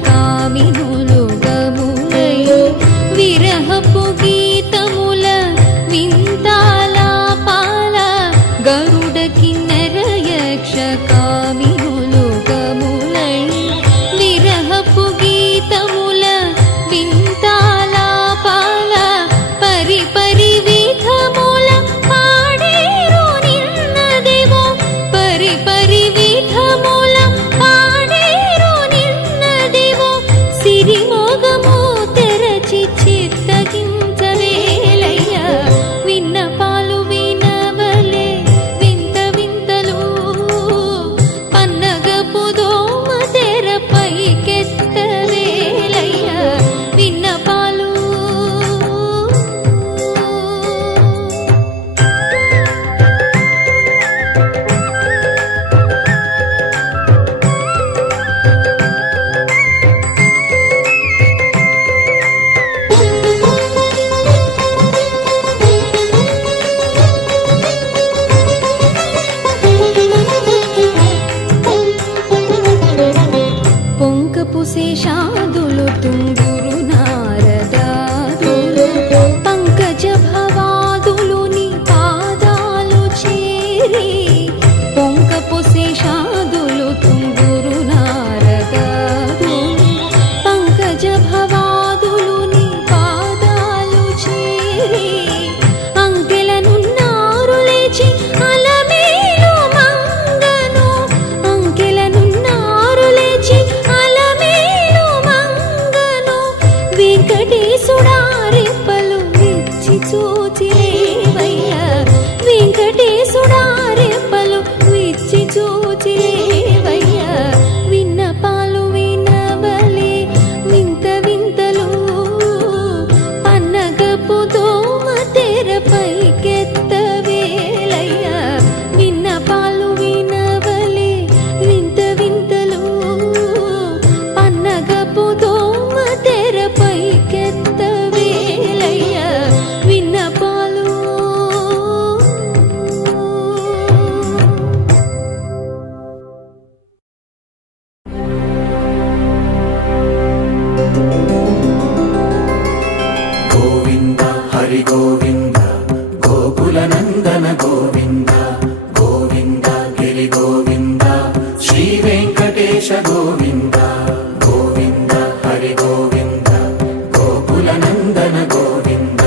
కామినులు గములై విరహపు గీతముల వింతాలాపాల గరుడ కిన్నెర యక్ష కామినులు గములై విరహపు గీతముల వింతాలాపాల పరిపరి విధముల పాడేరు నిన్నదివో పరిపరి విధముల పాడేరు నిన్నదివో సిరిమోగము తెరచి చిత్తగించవేలయ్య విన్నపాలు వినవలే వింత వింతలు పన్నగపు దోమ తెరపైకెత్తవేలయ్య విన్నపాలు పొంకపు శేషాదులు తుంగురు నారదాదులు పంకజ భవాదులు నీ పాదాలు చేరి పొంకపు శేషాదులు తుంగురు నారదాదులు పంకజ భవాదులు నీ పాదాలు చేరి అంకెలనున్నారు లేచి అలమేలు మంగను అంకెలనున్నారు లేచి అలమేలు మంగను వెంకటేశుడా రెప్పలు విచ్చి చూచిలేవయ్య వెంకటేశుడా రెప్పలు విచ్చి చూచిలేవయ్య విన్నపాలు వినవలే వింత వింతలు పన్నగపు దోమ తెరపైకెత్తవేలయ్య విన్నపాలు వినవలే వింత వింతలు పన్నగపు దోమ తెరపైకెత్తవేలయ్య విన్నపాలు గోవింద హరి గోవింద గోకుల నందన గోవింద గోవింద గిరి గోవింద శ్రీ వెంకటేశ గోవింద గోవింద హరి గోవింద గోకుల నందన గోవింద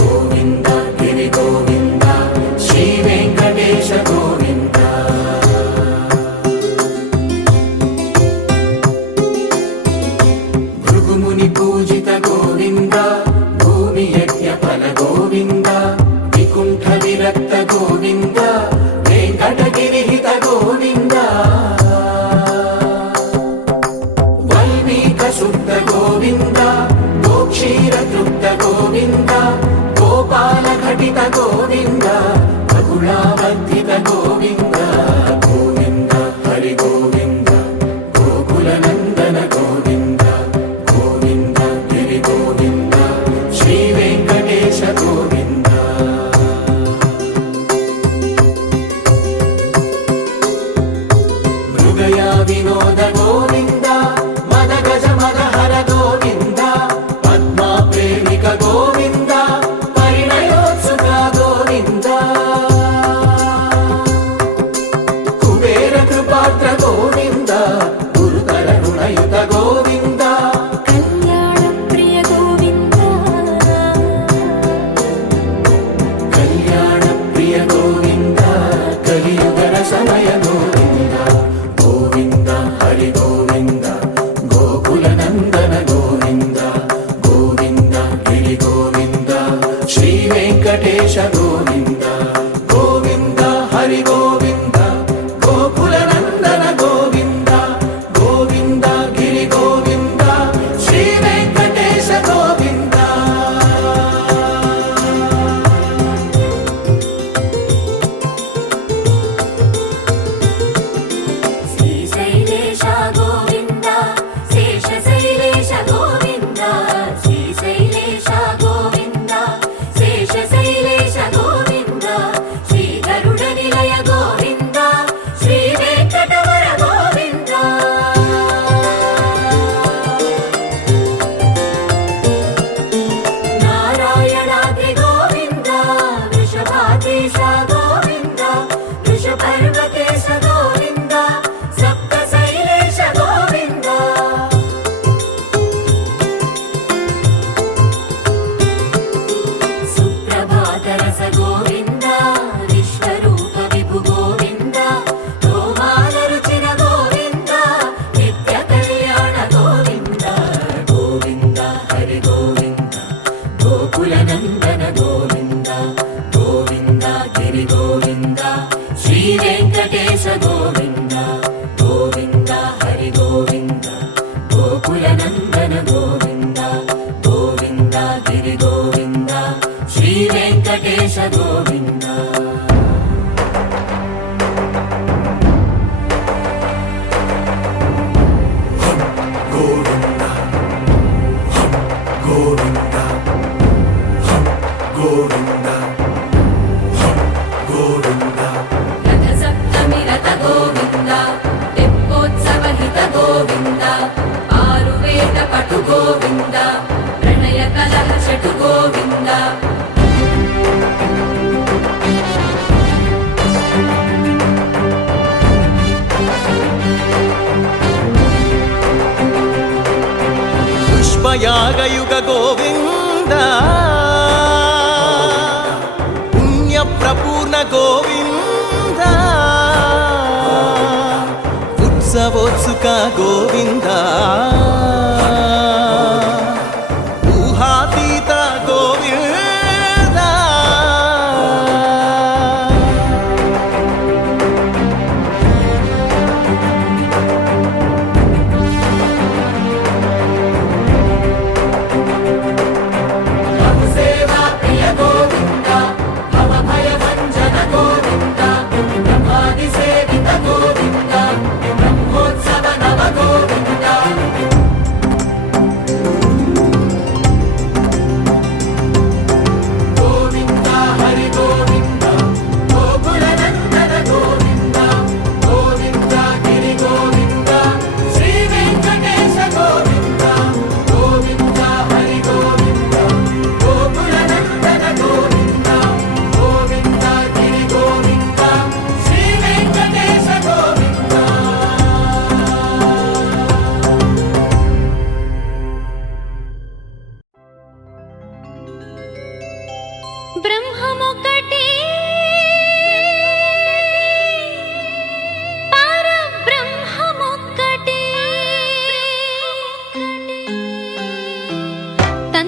గోవింద గిరి గోవింద శ్రీ వెంకటేశ గోవింద భృగుముని పూజిత గోవింద భూమి యజ్ఞ ఫల గోవింద వికుంఠ విరక్త గోవింద వెంకటగిరిహిత గోవింద వల్మీక శుద్ధ గోవింద గోక్షీర తృప్త గోవింద గోపాల ఘటిత గోవింద బహుళావర్ధిత గోవింద గోవింద హరి గోవింద గోకుల నందన గోవింద గోవింద గిరి గోవింద శ్రీ వెంకటేశ గోవింద మృగయా వినోద గోవింద మద గజ మదహర గోవింద పద్మా ప్రేమిక గోవింద పరిణయోత్సుక గోవింద గోకులనందన గోవింద గోవింద గిరి గోవింద శ్రీ వెంకటేశ గోవింద గోవింద గోవింద గోవింద గోవింద రథ సప్తమి రథ గోవింద తెప్పోత్సవ హిత గోవింద ఆరువేద పటు గోవింద ప్రణయ కలహ చటు గోవింద పుష్పయాగయుగ గోవింద పుణ్యప్రపూర్ణ గోవింద ఉత్సవోత్సుక గోవింద ఊహాతీత గోవింద సేవా ప్రియ గోవింద భవ భయ భంజన గోవింద బ్రహ్మాది సేవిత గోవింద బ్రహ్మోత్సవ నవ గోవింద గోవింద హరి గోవింద గోకులనందన గోవింద గోవింద గిరి గోవింద శ్రీ వెంకటేశ గోవింద గోవింద హరి గోవింద గోకులనందన గోవింద గోవింద గిరి గోవింద శ్రీ వెంకటేశ గోవింద బ్రహ్మమొక్కటే పరబ్రహ్మమొక్కటే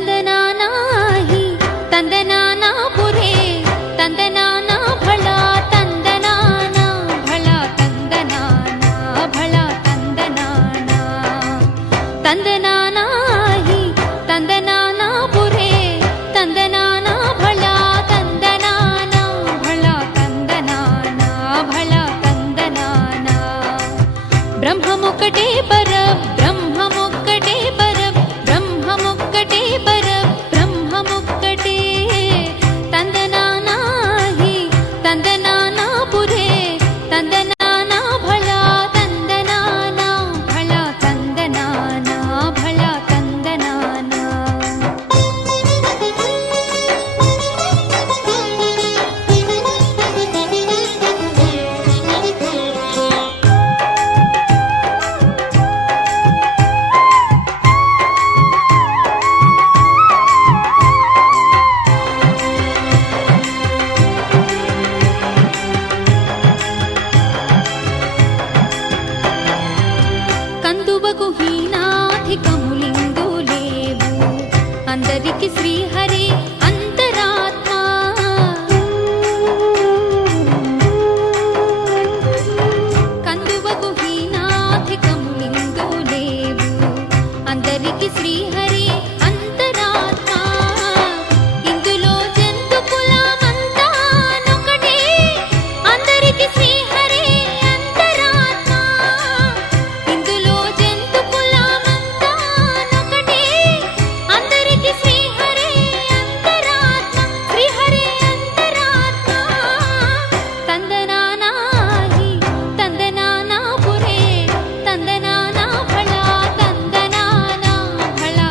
తందనానాహి తందనానా పురే తందనానా భళా తందనానా భళా తందనానా భళా తందనానా తందనానాహి తందనానా పురే తందనానా భళా తందనానా భళా తందనానా భళా తందనానా బ్రహ్మమొక్కటే పర బ్రహ్మమొక్కటే పర బ్రహ్మమొక్కటే పర బ్రహ్మమొక్కటే తందనానాహి తందనానా పురే తందనానా భళా తందనానా భళా తందనానా భళా తందనానా కందువకు హీనాధికములిందు లేవు అందరికి శ్రీహరి అంతరాత్మ కందువకు హీనాధికములిందు లేవు అందరికి శ్రీహరి అంతరాత్మ ఇందులో జంతు కులమంతా నొకటే అందరికి శ్రీహరి అంతరాత్మ ఇందులో జంతు కులమంతా నొకటే అందరికి శ్రీహరి అంతరాత్మ శ్రీహరి అంతరాత్మ తందనానాహి తందనానా పురే తందనానా భళా తందనానా భళా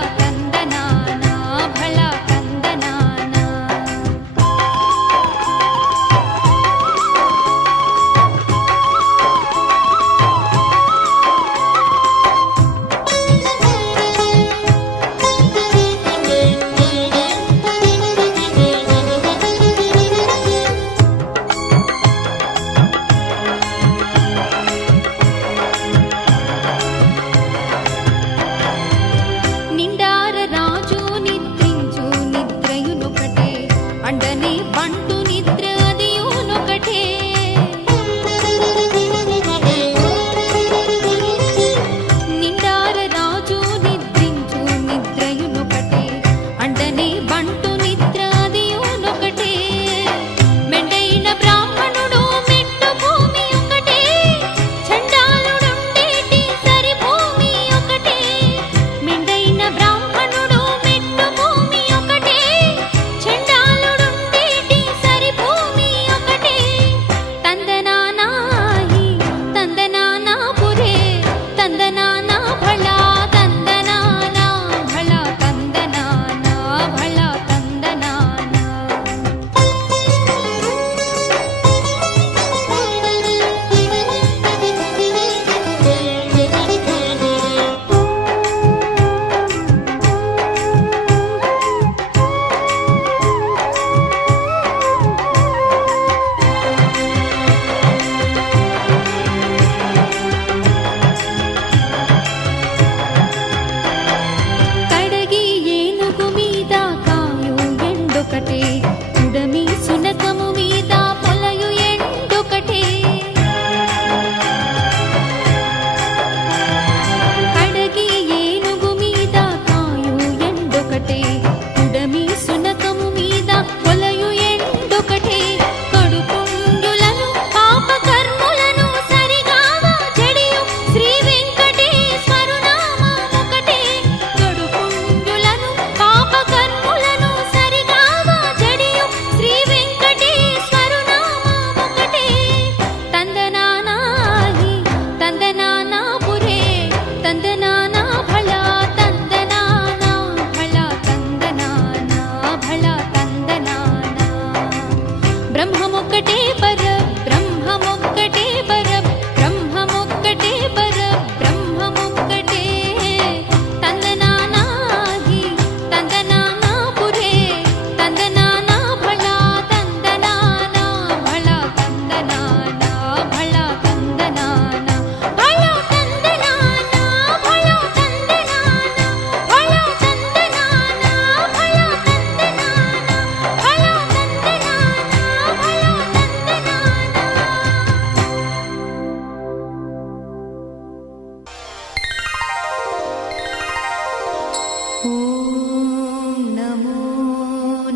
नमो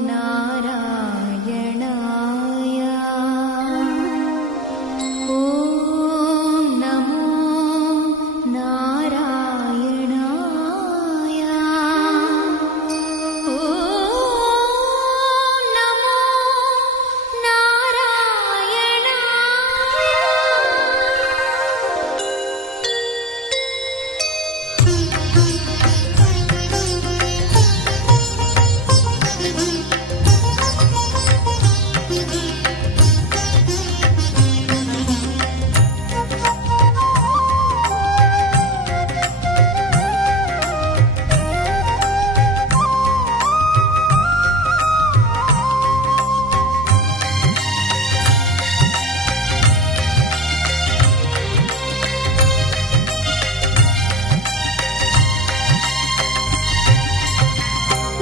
नारायणाय ॐ नमो नारायणाय ॐ नमो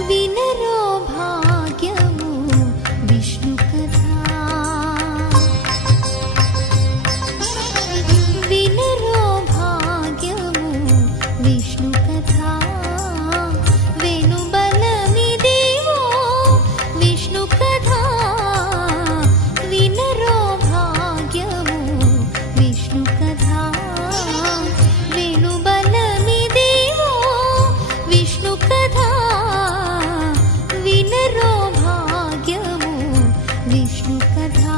विनरो भाग्यमु विष्णुकथा विनरो भाग्यमु विष्णुकथा वेणुबलमिदेवो विष्णुकथा विनरो भाग्यमु विष्णुकथा वेणुबलमिदेवो विष्णुकथा विनरो भाग्यमु विष्णुकथा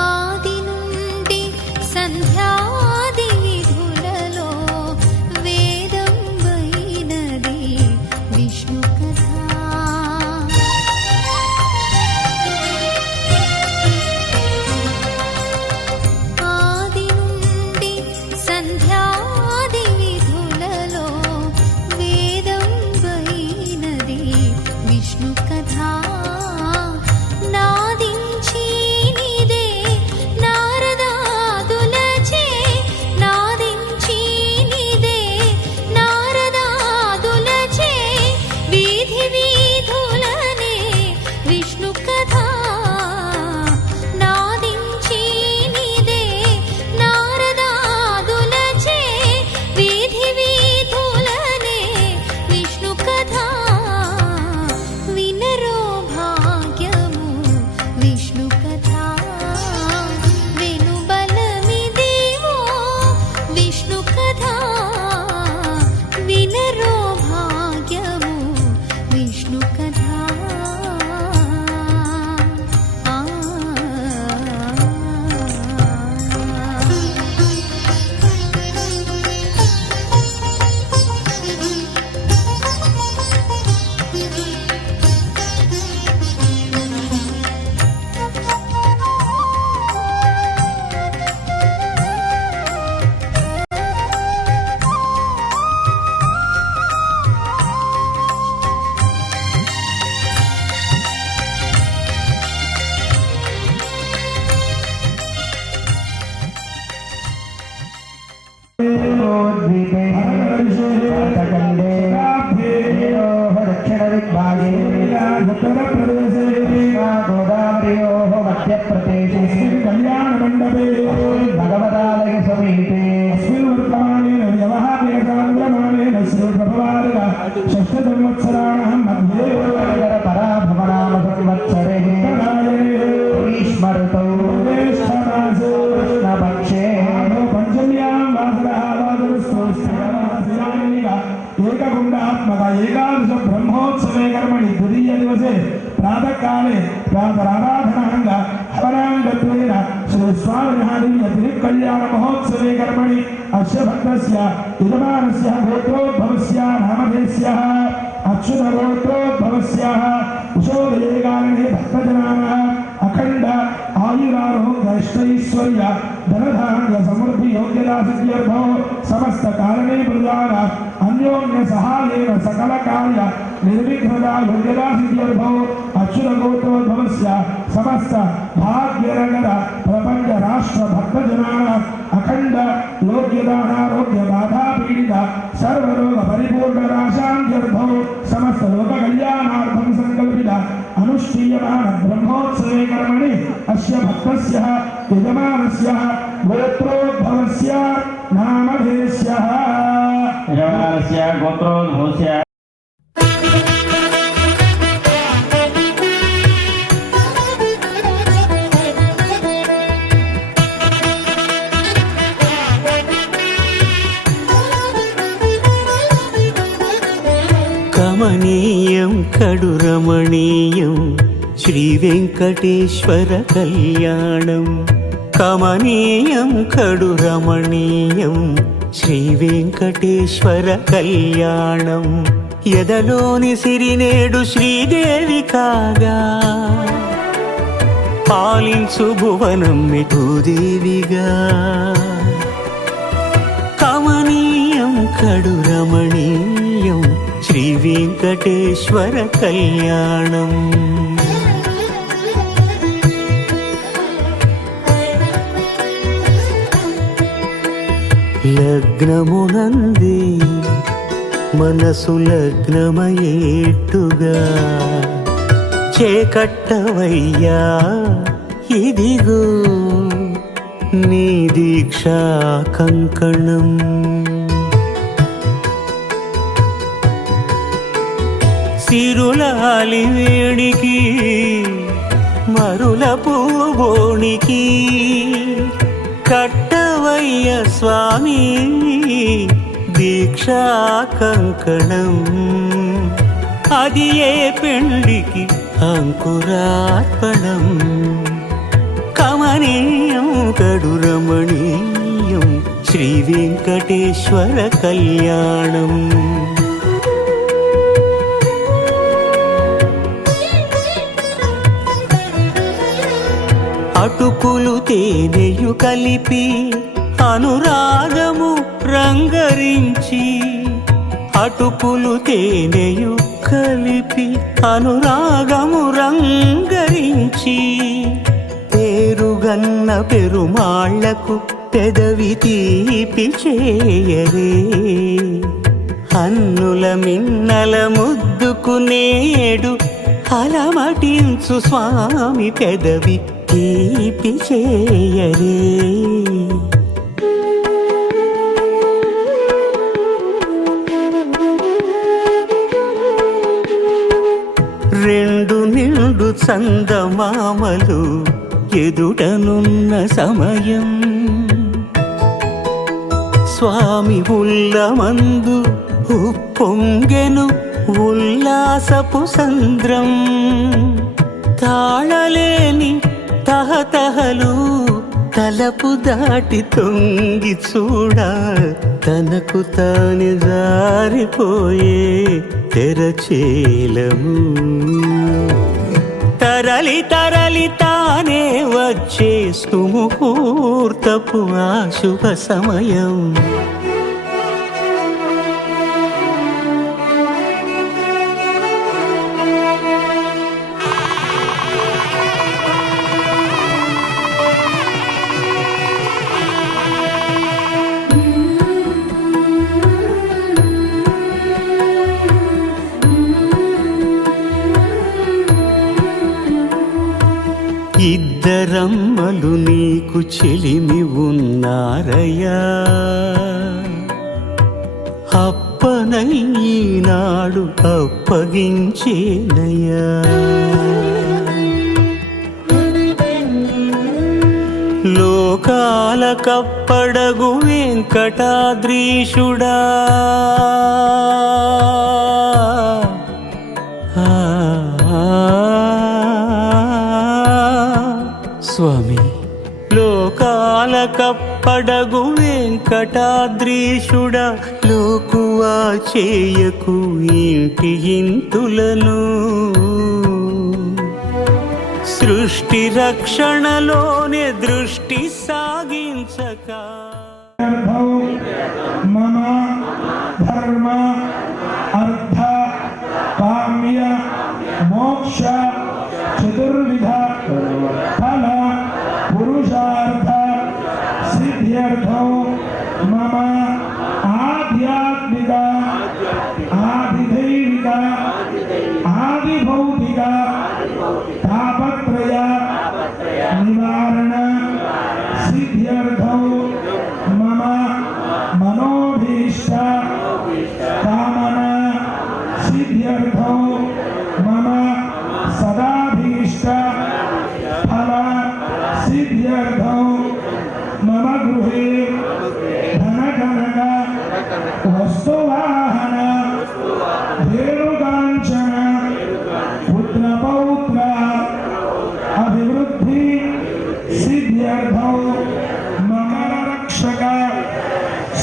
ఆది నుండి సంధ్యాది విధులలో వేదం వైనది విష్ణు కథ ఆది నుండి సంధ్యాది విధులలో వేదం వైనది విష్ణు కథ నాదించి నిదే నారదాదులచే నాదించి నిదే నారదాదులచే వీధి వీధులనే విష్ణు కథ నాదించి నిదే నారదాదులచే వీధి వీధులనే విష్ణు కథ వినరో భాగ్యము విష్ణు కథ వెనుబలమిదేవో విష్ణు కథ వినరో భాగ్యము విష్ణు కథ गोदावरियोः मध्यप्रदेशे कल्याणमण्डपे भगवदालय समीपे अस्मिन् वर्तमानेन व्यवहारेण श्रीप्रभवादिन षष्ठसंवत्सराणां मध्ये पराभवनाम संवत्सरे ग्रीष्मऋतौ ज्येष्ठमासे कृष्णपक्षे पञ्चम्यां एककुण्डात्मक एकादश ब्रह्मोत्सवे कर्मणि द्वितीय दिवसे प्रातःकाले प्रातराराधनाङ्ग हवनाङ्गत्वेन श्री स्वामिनारायण तिरुकल्याण महोत्सवे कर्मणि अस्य भक्तस्य यजमानस्य गोत्रोद्भवस्य नामधेयस्य अच्युतगोत्रोद्भवस्य उषोदयकाले भक्तजनानां अखण्ड ఐశ్వర్య ధనధాన్య సమృద్ధి యోగ్యతా సిద్ధ్యర్థో సమస్త కారణే ప్రదాన అన్యోన్య సహాయేన సకల కార్య నిర్విఘ్నతా యోగ్యతా సిద్ధ్యర్థో అచ్యుత గోత్రోద్భవస్య సమస్త భాగ్యనగర ప్రపంచ రాష్ట్ర భక్తజనాన అఖండ యోగ్యదానారోగ్య బాధా పీడిత సర్వరోగ పరిపూర్ణ నాశాంత్యర్థో సమస్త లోక కళ్యాణార్థం సంకల్పిత అనుష్ఠీయమాన బ్రహ్మోత్సవే కర్మణి అస్య భక్తస్య యజమానస్య గోత్రోద్భవస్య నామధేయస్య యజమానస్య గోత్రోద్భవస్య కమనీయం కడురమణీయం శ్రీ వెంకటేశ్వర కళ్యాణం కమనీయం కడురమణీయం శ్రీ వెంకటేశ్వర కళ్యాణం ఎదలోని సిరినేడు శ్రీదేవి కాగా పాలించు భువనం మెఠూదేవిగా కమనీయం కడురమణీయం శ్రీ వెంకటేశ్వర కళ్యాణం లగ్నమునందే మనసు లగ్నమయేట్టుగా చేకట్టవయ్యా ఇదిగో నీ దీక్షా కంకణం సిరులాలి వేడికి మరుల పూబోనికి కట్టవయ్య స్వామి దీక్షా కంకణం అది ఏ పెండికి అంకురార్పణం కమనీయం కడురమణీయం శ్రీ వెంకటేశ్వర కళ్యాణం అటుకులు తేనెయు కలిపి అనురాగము రంగరించి అటుకులు తేనెయు కలిపి అనురాగము రంగరించి పేరుగన్న పెరుమాళ్లకు పెదవి తీపి చేయరే అన్నుల మిన్నల ముద్దుకు నేడు అలమటించు స్వామి పెదవి తీపి చేయరే రెండు నిండు చందమామలు ఎదుటనున్న సమయం స్వామి ఉల్లమందు ఉప్పొంగెను ఉల్లాసపు సంద్రం తాళలేని తహతహలు తలపు దాటి తొంగి చూడ తనకు తాను జారిపోయే తెరచేలము తరలి తరలి తానే వచ్చే సుముహూర్తపు ఆ శుభ సమయం ఇద్దరమ్మలు నీకు చెలిమి ఉన్నారయ్యా అప్పనయ్యనాడు అప్పగించేనయ్యా లోకాల కప్పడగు వెంకటాద్రీషుడా స్వామి లోకాల కప్పడగు వెంకటాద్రీషుడా లోకువా చేయకు ఇంటి ఇంతులను సృష్టి రక్షణలోనే దృష్టి సాగించక మమ ధర్మ అర్థ కామ్య మోక్ష చతుర్విధ ఫల పురుషార్థ సిద్ధ్యర్థం మమ ఆధ్యాత్మిక ఆదిదైవిక ఆదిభౌతిక తాపత్రయ నివారణ సిద్ధ్యర్థం మమ మనోభీష్ట కామన సిద్ధ్యర్థం మమ సదాభీష్ట ఫల సిద్ధ్యర్థం మమ గృహే ధనకనక వస్తువాహన ధేనుకాంచన పుత్రపౌత్ర అభివృద్ధి సిద్ధ్యర్థం మమ రక్షక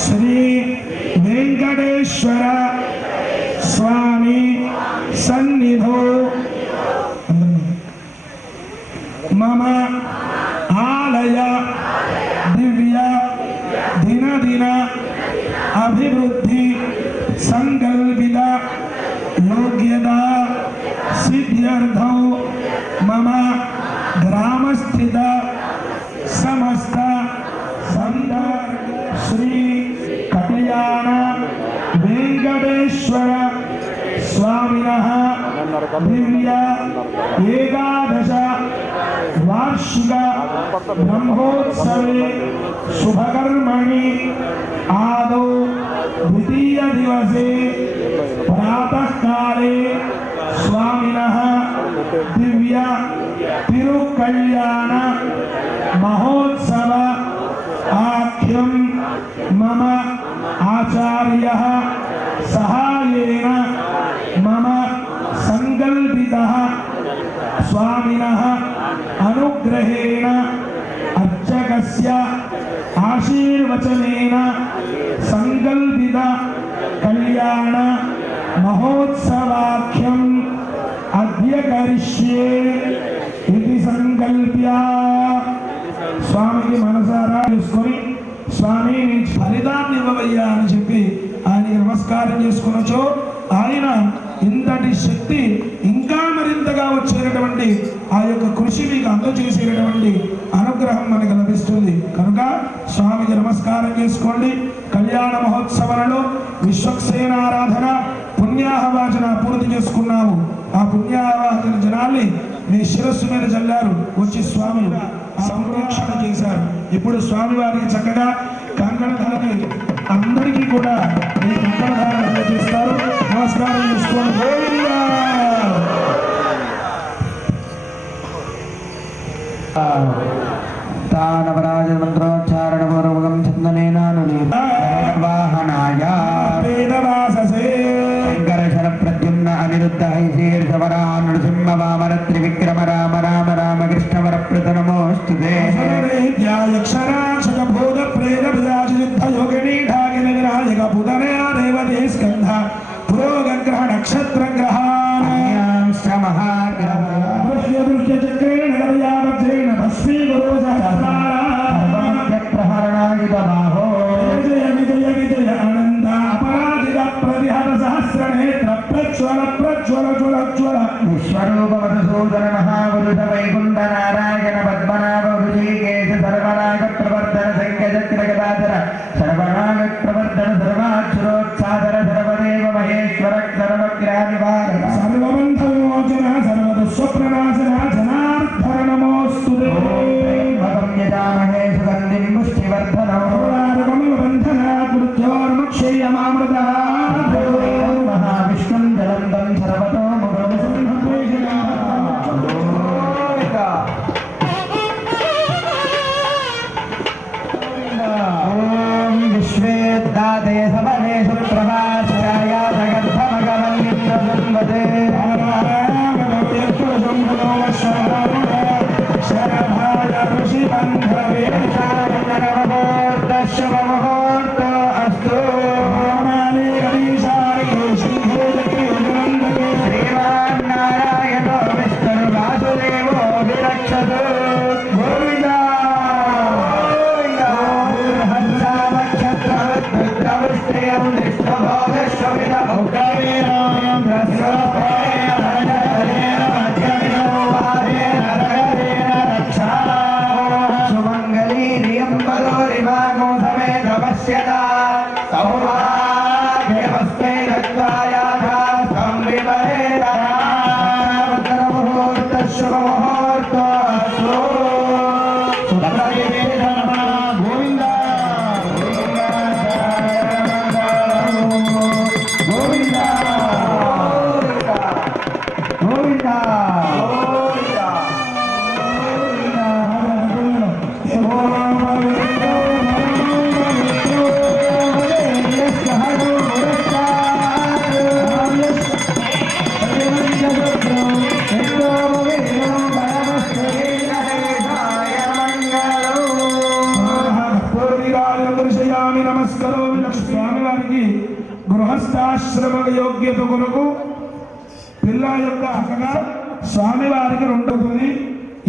శ్రీ వెంకటేశ్వర స్వామి సన్నిధో మమ ఆలయ దివ్య దినదిన అభివృద్ధి సంకల్పిత యోగ్యత సిద్ధ్యర్థం మమ గ్రామస్థిత సమస్త సంత శ్రీ కళ్యాణ వెంకటేశ్వర స్వామినః దివ్య ఏకాదశ వార్షిక బ్రహ్మోత్సవే శుభకర్మణి ఆదౌ ద్వితీయ దివసే ప్రాతఃకాలే స్వామినః దివ్య తిరుకళ్యాణ మహోత్సవ ఆఖ్యం మమ ఆచార్యః సహాయేన మమ సంకల్పితః స్వామినః అనుగ్రహేణ అర్చకస్య ఆశీర్వచనేన సంకల్పిత కళ్యాణ మహోత్సవాఖ్యం అద్య కరిష్యే ఇది సంకల్ప్య స్వామికి మనసారా చేసుకొని స్వామి నీ ఫలితాన్ని ఇవ్వవయ్యా అని చెప్పి ఆయనకి నమస్కారం చేసుకునొచ్చో ఆయన ఇంతటి శక్తి ఇంకా మరింతగా వచ్చేటటువంటి ఆ యొక్క కృషి మీకు అందజేసేటటువంటి అనుగ్రహం మనకు లభిస్తుంది కనుక స్వామికి నమస్కారం చేసుకోండి. కళ్యాణ మహోత్సవాలలో విశ్వక్సేనారాధన పుణ్యాహవాచన పూర్తి చేసుకున్నాము. ఆ పుణ్యాహవాచన జనాల్ని మీ శిరస్సు మీద చల్లారు, వచ్చి స్వామి సంరక్షణ చేశారు. ఇప్పుడు స్వామి వారికి చక్కగా కంకణధారని అందరికీ కూడా ఈ కంకణధారణ అందజేస్తారు. నమస్కారం చేసుకోండి. తానవరాజ మంత్రోచ్చారణ పూర్వకం చందనేనాను వాహనాయ వేదవాససే శంకర శర ప్రద్యుమ్న అనిరుద్ధ హైశీర్షవరా నృసింహ వామన త్రివిక్రమ రామ రామ రామ కృష్ణ వర ప్రతనమోస్తుతే యక్షరాక్షక భూత ప్రేత విరాజిత యోగిని ఢాగిన విరాజక పుదనయ దేవతే స్కంధ పురోగగ్రహ నక్షత్ర గ్రహాంశ మహాగ్రహ దృశ్య దృశ్య చక్రేణ గదయావజ్రేణ భస్మీ గురు సహస్రారాయుధ బాహో విజయ విజయ విజయ ఆనంద అపరాజిత ప్రతిహత సహస్రనేత్ర ప్రజ్వల ప్రజ్వల జ్వల జ్వల విశ్వరూప మధుసూదన మహాపురుష వైకుంఠ నారాయణ పద్మనాభ पश्यता सौभाग्यमस्ते दत्तायाथा संविमहेतः मुहूर्त शुभ मुहूर्तस्तु सुप्रतिष्ठित नमः गोविन्द गोविन्द गोविन्द స్వామివారికి గృహస్థాశ్రమ యోగ్యత కొరకు పిల్ల యొక్క అక్కగా స్వామివారికి ఉంటుంది.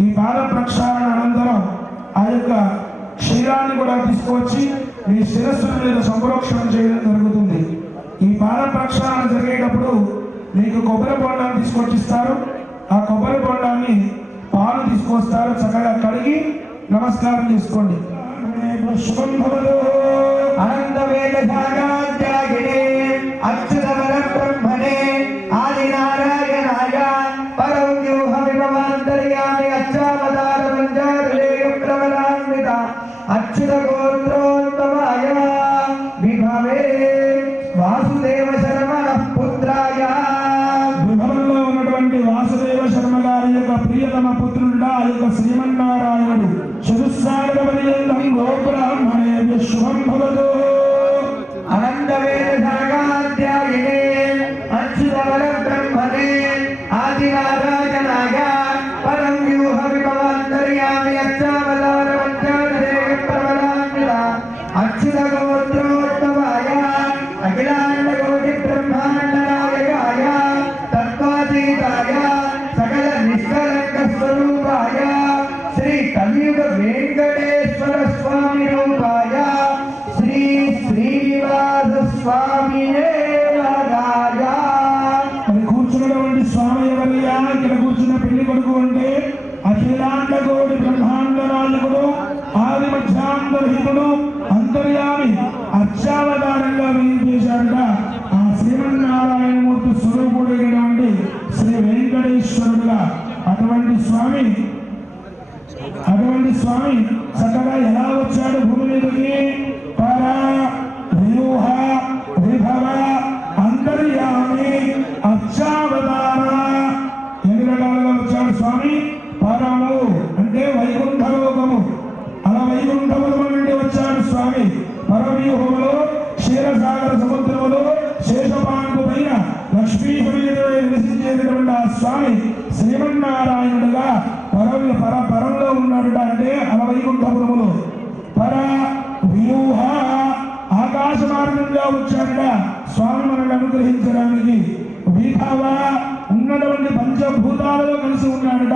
ఈ పాద ప్రక్షాళన అనంతరం ఆ యొక్క క్షీరాన్ని కూడా తీసుకువచ్చి మీ శిరస్సు మీద సంప్రోక్షణం చేయడం జరుగుతుంది. ఈ పాద ప్రక్షాళన జరిగేటప్పుడు మీకు కొబ్బరి బొండాన్ని తీసుకొచ్చిస్తారు. ఆ కొబ్బరి బొండాన్ని పాలు తీసుకొస్తారు. చక్కగా కడిగి నమస్కారం చేసుకోండి. శుభం భవతు. అనంతవేద సాగాత్యాగినే అచ్యుతవర బ్రహ్మణే ఆదినారాయణాయ పరవ్యూహ విభవాంతర్యామి అచ్చావతార పంచారులేయ ప్రబలాన్విత అచ్యుత గోత్రోద్భవాయ విభవే వాసుదేవ శర్మ పుత్రాయ. విభవంలో ఉన్నటువంటి వాసుదేవ శర్మ గారి యొక్క ప్రియతమ పుత్రుడా ఆ యొక్క శ్రీమన్నారాయణుడు చతుస్సాగర పర్యంతం గోబ్రాహ్మణేభ్య శుభం భవతు. అనంతవేద సాగాత్యాగినే అచ్యుతవర బ్రహ్మణే ఆదినారాయణాయ పరవ్యూహ విభవాంతర్యామి అచ్చావతార పంచారులేయ ప్రబలాన్విత అచ్యుత గోత్రోద్భవాయ అఖిలాండ కోటి బ్రహ్మాండ నాయకాయ తత్వాతీతాయ సకల నిష్కలంక స్వరూపాయ శ్రీ కలియుగ వెంకటేశ్వర స్వామి రూపాయ శ్రీ శ్రీనివాస స్వామి రాజ. మరి కూర్చున్నటువంటి స్వామి ఎవరయ్యా? ఇక్కడ కూర్చున్న పెళ్లి కొడుకు అంటే అఖిలాండ కోటి బ్రహ్మాండ నాయకుడు ఆది మధ్యాంతరహితుడు అంతర్యామి అర్చావతారంగా చేశాడట. ఆ శ్రీమన్నారాయణమూర్తి స్వరూపుడైనటువంటి శ్రీ వెంకటేశ్వరుడుగా అటువంటి స్వామి చక్కగా ఎలా వచ్చాడు భూమి మీదకి? పర వ్యూహ విభవ అంతర్యామి అర్చావతార. ఎన్ని రకాలుగా వచ్చాడు స్వామి? పరము అంటే వైకుంఠలోకము, అలా వైకుంఠముల నుండి వచ్చాడు స్వామి. పరవ్యూహములో క్షీరసాగర సముద్రములో శేషపాంకు పైన లక్ష్మీపతిపై నివసించేటటువంటి ఆ స్వామి శ్రీమన్నారాయణుడుగా పరంలో ఉన్నాడు. అంటే అల వైకుంఠపురములో పర వ్యూహ ఆకాశ మార్గంగా వచ్చాడట స్వామి మనల్ని అనుగ్రహించడానికి. విభవ ఉన్నటువంటి పంచభూతాలలో కలిసి ఉన్నాడట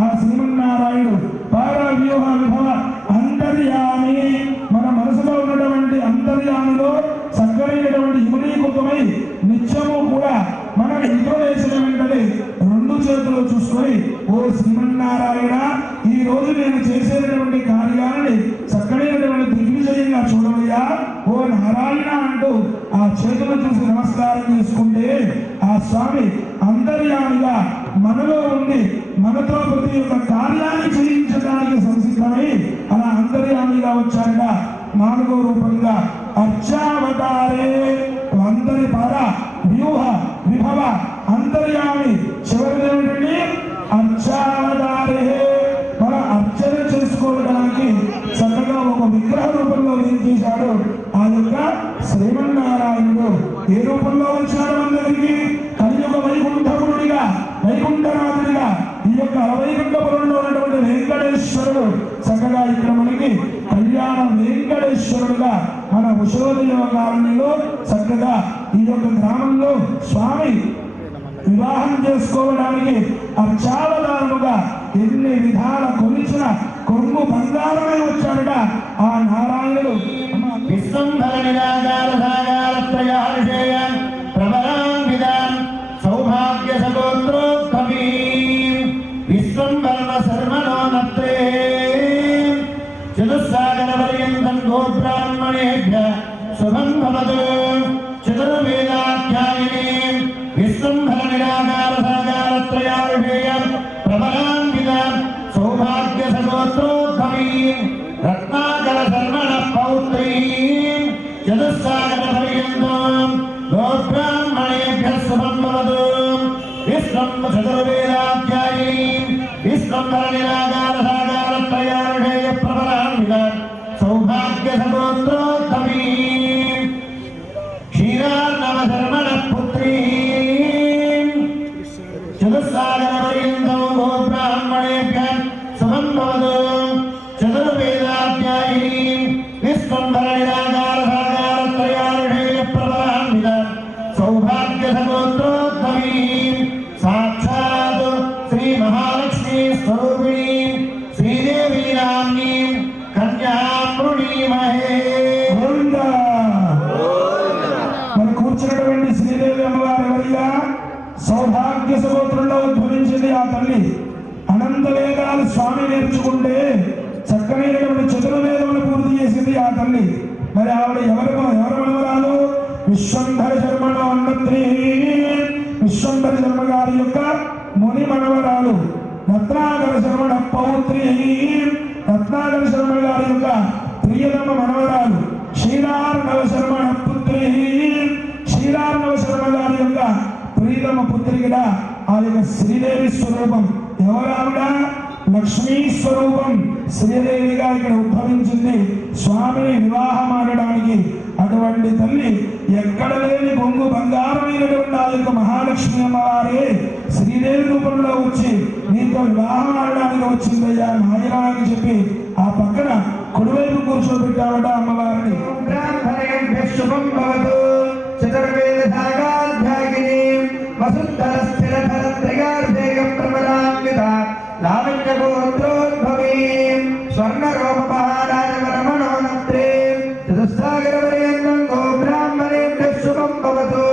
ఆ శ్రీమన్నారాయణుడు. పర వ్యూహ విభవ అంతర్యామి మన మనసులో ఉన్నటువంటి అంతర్యామిలో చక్కనైనటువంటి ఇమునీకృతమై నిత్యము కూడా మనం నిద్ర వేసిన వెంటనే రెండు చేతులు చూసుకొని ఓ శ్రీమన్నారాయణ ఈ రోజు నేను చేసేటటువంటి కార్యాలని చక్కనైనటువంటి దిగ్విజయంగా చూడవయ్యా ఓ నారాయణ అంటూ ఆ చేతులు చూసి నమస్కారం చేసుకుంటే ఆ స్వామి అంతర్యామిగా మనలో ఉండి మనతో ప్రతి ఒక్క కార్యాన్ని చేయించడానికి సంసిద్ధమై అలా అంతర్యామిగా వచ్చాక నాలుగో రూపంగా అర్చావతారే. అందరి పర వ్యూహ విభవ అంతర్యామి చివరిది ఏమిటండి? అర్చావతారే. మన అర్చన చేసుకోవడానికి చక్కగా ఒక విగ్రహ రూపంలో ఏం చేశాడు ఆ యొక్క శ్రీమన్నారాయణుడు. ఏ రూపంలో వచ్చాడు అందరికి? కలియుగ వైకుంఠపురుడిగా వైకుంఠనాథుడిగా ఈ యొక్క వైకుంఠపురంలో ఉన్నటువంటి వెంకటేశ్వరుడు చక్కగా ఇక్కడ మనకి కళ్యాణ వెంకటేశ్వరుడుగా మన ఉషోదయ కాలనీలో చక్కగా ఈ యొక్క గ్రామంలో స్వామి వివాహం చేసుకోవడానికి అర్చావతారముగా ఎన్ని విధాల కొలిచిన కొంగు బంగారమై వచ్చాడట ఆ నారాయణుడు. విశ్వంభర నిరాకార సాగార త్రయాభిషేయ ప్రబలాన్వితాం సౌభాగ్య సగోత్రోద్భవీ విశ్వంభర శర్మణోనత్రే చతుస్సాగర పర్యంతం గోబ్రాహ్మణేభ్య భవతు చతుర్వేదాధ్యాయినీం విశ్వంభర నిరాకారసాకారత్రయావిషేయం ప్రబలాన్వితాం సౌభాగ్యసగోత్రోద్భవీం రత్నాకర శర్మణ పౌత్రీం చతుస్సాగరపర్యంతం గోబ్రాహ్మణేభ్యः శుభం భవతు విశ్వం చతుర్వేదాధ్యాయినీం విశ్వంభర నిరాకారసాకారత్రయావిషేయ ప్రబలాన్వితాం సౌభాగ్యసగోత్రోద్భవీం క్షీరార్ణవశర్మణ పుత్రీం చతుస్సాగరపర్యంతం గోబ్రాహ్మణేభ్యः శుభం భవతు చతుర్వేదాధ్యాయినీం విశ్వంభర నిరాకారసాకారత్రయావిషేయ ప్రబలాన్వితాం సౌభాగ్యసగోత్రోద్భవీం సాక్షాత్ శ్రీ మహాలక్ష్మీ స్వరూపిణీం శ్రీదేవీ నామ్నీం కన్యాం వృణీమహే. గోవింద మరి కూర్చున్నటువంటి శ్రీదేవి అమ్మవారి ఎవరిగా సౌభాగ్య సగోత్రంలో ఉద్భవించింది ఆ తల్లి. అనంత వేదాలు స్వామి నేర్చుకుంటే చక్కనైనటువంటి చతుర్వేదములు పూర్తి చేసింది ఆ తల్లి. మరి ఆవిడ ఎవరు మనవరాలు? విశ్వంభర శర్మణ అన్నత్రి విశ్వంభర శర్మ గారి యొక్క ముని మనవరాలు. రత్నాకర శర్మణ పౌత్రి రత్నాకర శర్మ గారి యొక్క ప్రియతమ మనవరాలు. క్షీరార్ణవ శర్మణ పుత్రి క్షీరార్ణవ శర్మ గారి యొక్క ప్రియతమ పుత్రికగా ఆ యొక్క శ్రీదేవి స్వరూపం. ఎవరావిడ? లక్ష్మీ స్వరూపం శ్రీదేవిగా ఇక్కడ ఉద్భవించింది స్వామిని వివాహం ఆడడానికి. అటువంటి తల్లి ఎక్కడ లేని బొంగు బంగారమైనటువంటి ఆ యొక్క మహాలక్ష్మి అమ్మవారే శ్రీదేవి రూపంలో వచ్చి నీతో వివాహం ఆడడానికి వచ్చిందయ్యా నాయనా అని చెప్పి ఆ పక్కన కుడివైపు కూర్చోబెట్టావట అమ్మవారిని. బ్రాహ్మణేభ్యः శుభం భవతు చతుర్వేదాధ్యాయినీం వసుంధర స్థిరధర త్రయార్ధేయ ప్రబలాన్వితాం లావణ్యగోత్రోద్భవీం స్వర్ణరూపమహారాజవరమణోనత్రీం చతుస్సాగరపర్యంతం గోబ్రాహ్మణేభ్యः శుభం భవతు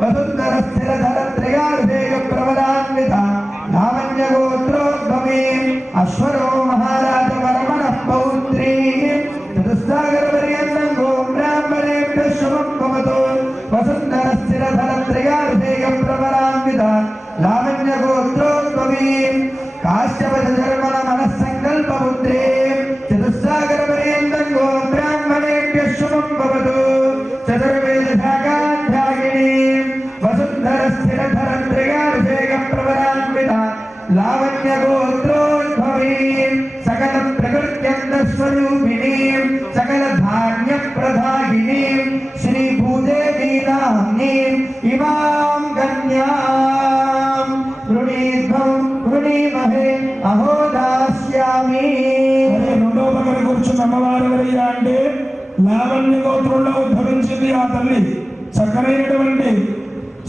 వసుంధర స్థిరధర త్రయార్ధేయ ప్రబలాన్వితాం లావణ్యగోత్రోద్భవీం అశ్వరో మహారాజవరమణ పౌత్రీం చతుస్సాగరపర్యంతం గోబ్రాహ్మణేభ్యः శుభం భవతు వసుంధర స్థిరధర త్రయార్ధేయ ప్రబలాన్వితాం లావణ్యగోత్రోద్భవీం కాశ్యపశర్మణ మనస్సంకల్పపుత్రీం చతుస్సాగరపర్యంతం గోబ్రాహ్మణేభ్యः శుభం భవతు చతుర్వేదశాఖాధ్యాయినీం వసుంధర స్థిరధర త్రయార్ధేయ ప్రబలాన్వితాం లావణ్యగోత్రోద్భవీం సకల ప్రకృత్యంతస్వరూపిణీం సకల ధాన్య ప్రదాయినీం శ్రీ భూదేవీ నామ్నీం ఇమాం కన్యాం వృణీమహే అహో దాస్యామి. రెండో పక్కన కూర్చున్న అమ్మవారు ఎవరయ్యా అంటే లావణ్య గోత్రంలో ఉద్భవించింది ఆ తల్లి. చక్కనైనటువంటి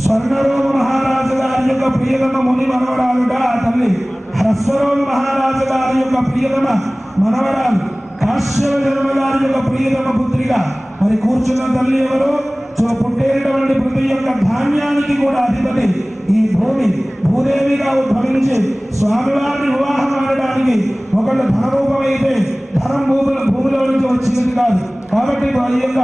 స్వర్ణరోమ మహారాజు గారి యొక్క ప్రియతమ ముని మనవరాలుట ఆ తల్లి. హ్రస్వరోమ మహారాజు గారి యొక్క ప్రియతమ మనవరాలు. కాశ్యప శర్మ గారి యొక్క ప్రియతమ పుత్రిక. మరి కూర్చున్న తల్లి ఎవరు? పుట్టేటటువంటి ప్రతి యొక్క ధాన్యానికి కూడా అధిపతి ఈ భూమి భూదేవిగా ఉద్భవించి స్వామివారిని వివాహం ఆడడానికి ఒకళ్ళు ధనరూపమైతే ధనం భూమిలో నుంచి వచ్చింది కాదు. కాబట్టి ఈ యొక్క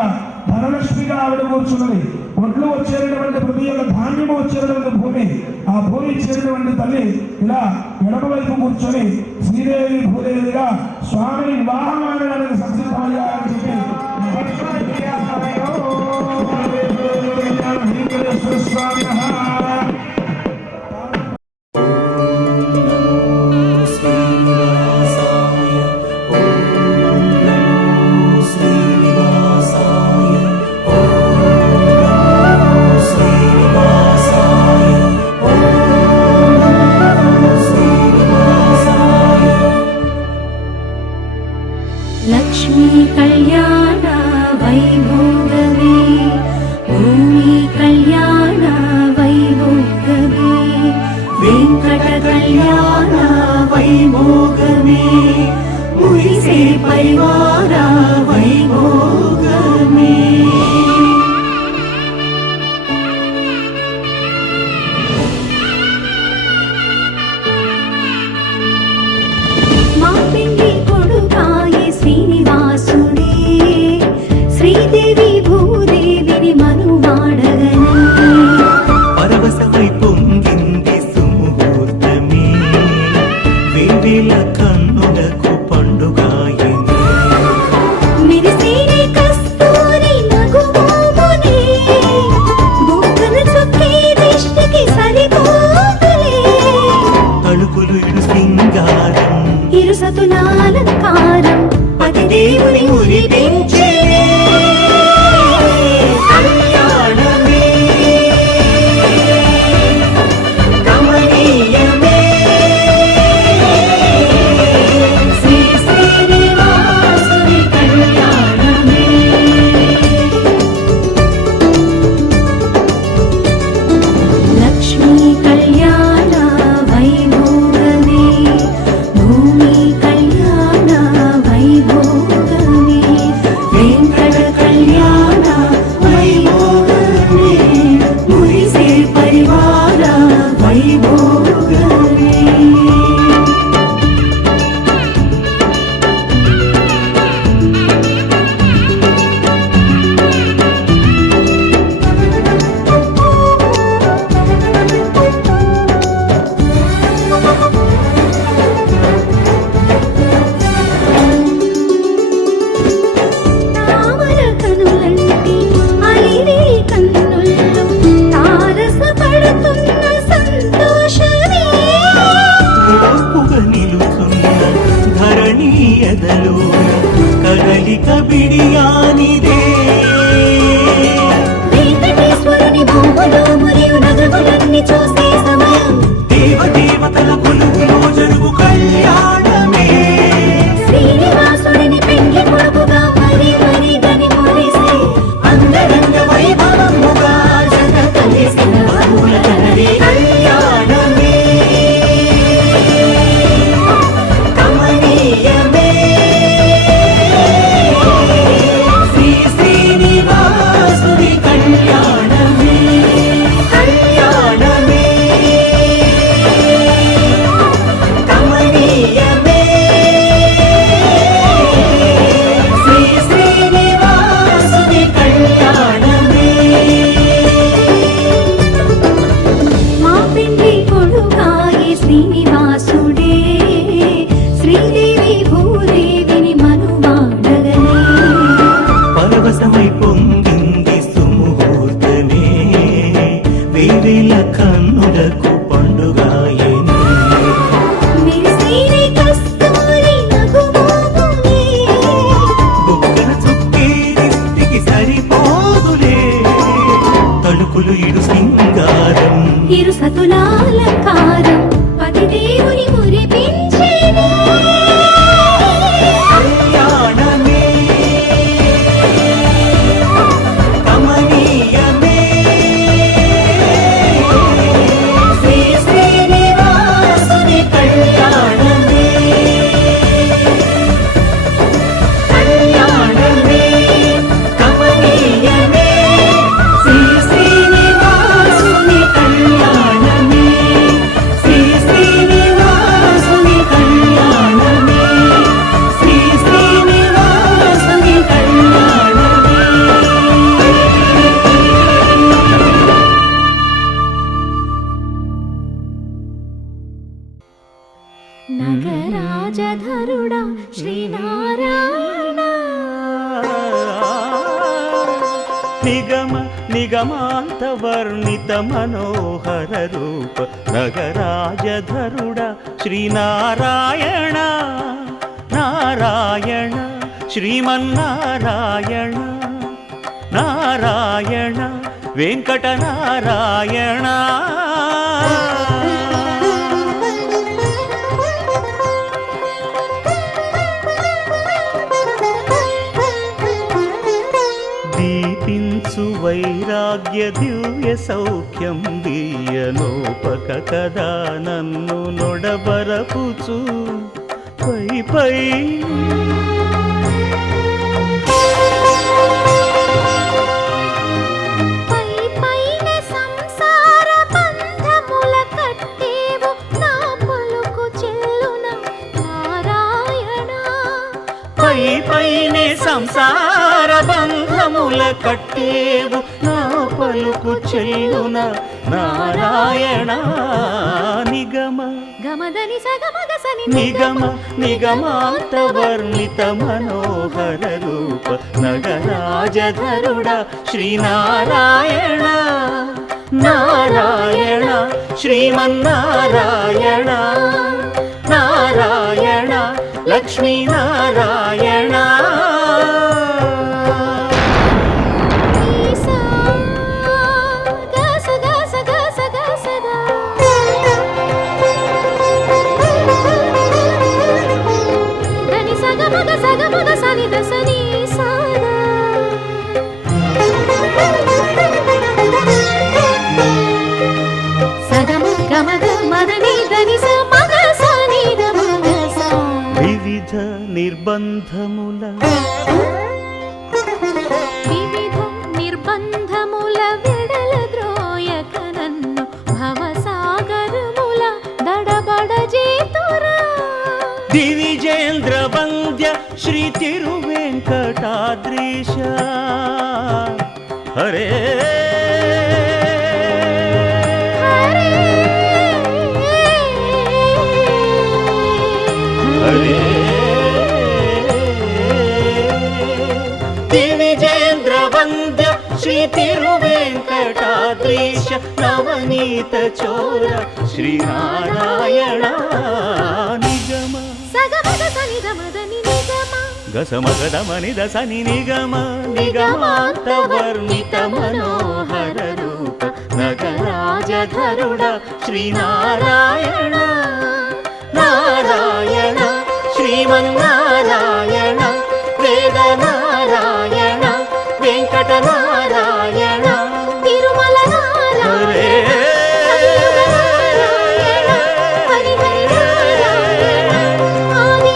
ధనలక్ష్మిగా ఆవిడ కూర్చున్నది. ఒడ్లు వచ్చేటటువంటి ప్రతి యొక్క ధాన్యము వచ్చేటటువంటి భూమి ఆ భూమి ఇచ్చేటటువంటి తల్లి ఇలా ఎడమ వైపు కూర్చొని శ్రీదేవి భూదేవిగా స్వామిని వివాహం ఆడడానికి సంసిద్ధమయ్యారని చెప్పి స్వామి लक्ष्मी कल्याण वैभोगवे भूमि कल्याण वैभोगवे वेंकट कल्याण वैभोगवे मुहिसे परिवार वैभोगवे శ్రీనివాసుడే శ్రీదేవి భూదేవి సతులాలంకారం పతిదేవుని మురిపించే కళ్యాణమే కమనీయమే శ్రీ శ్రీనివాసుని కళ్యాణమే లక్ష్మీ కళ్యాణ వైభోగమే భూమి కళ్యాణ వైభోగమే వెంకట కళ్యాణ వైభోగమే మురిసే పరివార వైభోగమే తామర కనులంటి అలిరి కన్నుల్లో తారసపడుతున్న సంతోషమే ఓపుగా నిలుచున్న ధరణి ఎదలోన కదలిక బిడియానిదే వెంకటేశ్వరుని భూములు మరియు నగములన్నీ చూసే సమయం దేవదేవతల కొలువులో జరుగు కళ్యాణమే శ్రీనివాసుడిని పెండ్లి కొడుకుగా మరి మరి గని మురిసే అంగరంగ వైభవముగా జగ కలిసిన వధువుల కనరే కళ్యాణమే కమనీయమే శ్రీ శ్రీనివాసుని కళ్యాణమే కళ్యాణమే కమనీయమే శ్రీ శ్రీనివాసుని కళ్యాణమే మా పెండ్లి కొడుకాయి శ్రీనివాసుడే శ్రీదేవి భూదేవిని మనువాడగనే పరవశమై పొంగింది సుముహూర్తమే వేవేల కన్నులకు పండుగాయనే మెరిసేనే కస్తూరి నగుమోమునే బుక్కన చుక్కే దిష్టికి సరిపోదులే తలుపులు ఇడు సింగారం ఇరు సతులాలంకారం పతిదేవుని మురిపించేనే కళ్యాణమే కమనీయమే శ్రీ శ్రీనివాసుని కళ్యాణమే కళ్యాణమే కమనీయమే శ్రీ శ్రీనివాసుని కళ్యాణమే శ్రీ శ్రీనివాసుని కళ్యాణమే శ్రీ శ్రీనివాసుని కళ్యాణమే నగరాజధరుడా శ్రీనారాయణ నిగమ నిగమాంత వర్ణిత మనోహర రూప నగరాజధరుడ శ్రీనారాయణ నారాయణ శ్రీమన్నారాయణ నారాయణ వెంకట నారాయణ దీపించు వైరాగ్య దివ్య సౌఖ్యం దీయనోపక కదా నన్ను నొడబరపుచు పై పై పై పైన సంసార బంధముల కట్టేవు నా పలుకు చెల్లున నారాయణ పై పైనే సంసార బంధముల కట్టేవు నా పలుకు చెల్లున నారాయణ నిగమ గమదని సగమగసని నిగమ నిగమాంత వర్ణిత మనోహర రూప నగరాజధరుడ శ్రీనారాయణ నారాయణ శ్రీమన్నారాయణ నారాయణ లక్ష్మీనారాయణ ఈసా గస గస గస గసదా దని సగమగ సని దసని సాదా సగమగ మదని దని సమగ సని దమగ సా వివిధ నిర్బంధముల వివిధ నిర్బంధముల విడల ద్రోయక నన్ను భవసాగరముల దడబడ చేతురా దివిజేంద్ర వంద్య శ్రీ తిరువెంకటాద్రీశ హరే హరే దివిజేంద్ర వంద్య శ్రీ తిరువెంకటాద్రీశ నవనీత చోర శ్రీనారాయణ నిగమ సగమగ సని దమదని నిగమ గసమగదమని దసని నిగమ నిగమాంత వర్ణిత మనోహర రూప నగరాజధరుడ శ్రీనారాయణ నారాయణ శ్రీమన్నారాయణ వేద నారాయణ వెంకట నారాయణ తిరుమల నారాయణ హరిహరి నారాయణ ఆది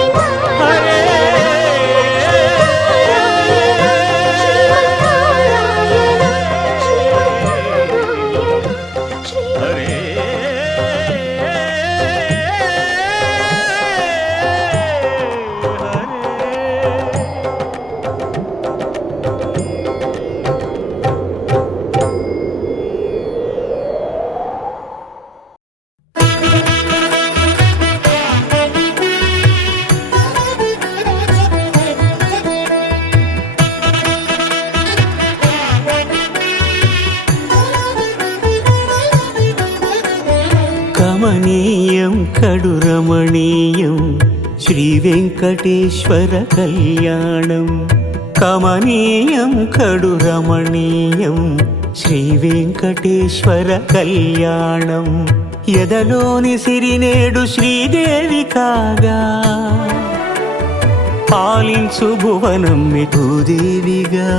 కమనీయం కడు రమణీయం శ్రీ వెంకటేశ్వర కళ్యాణం కమనీయం కడు రమణీయం శ్రీ వెంకటేశ్వర కళ్యాణం ఎదలోని సిరినేడు శ్రీదేవి కాగా పాలించు భువనం భూదేవిగా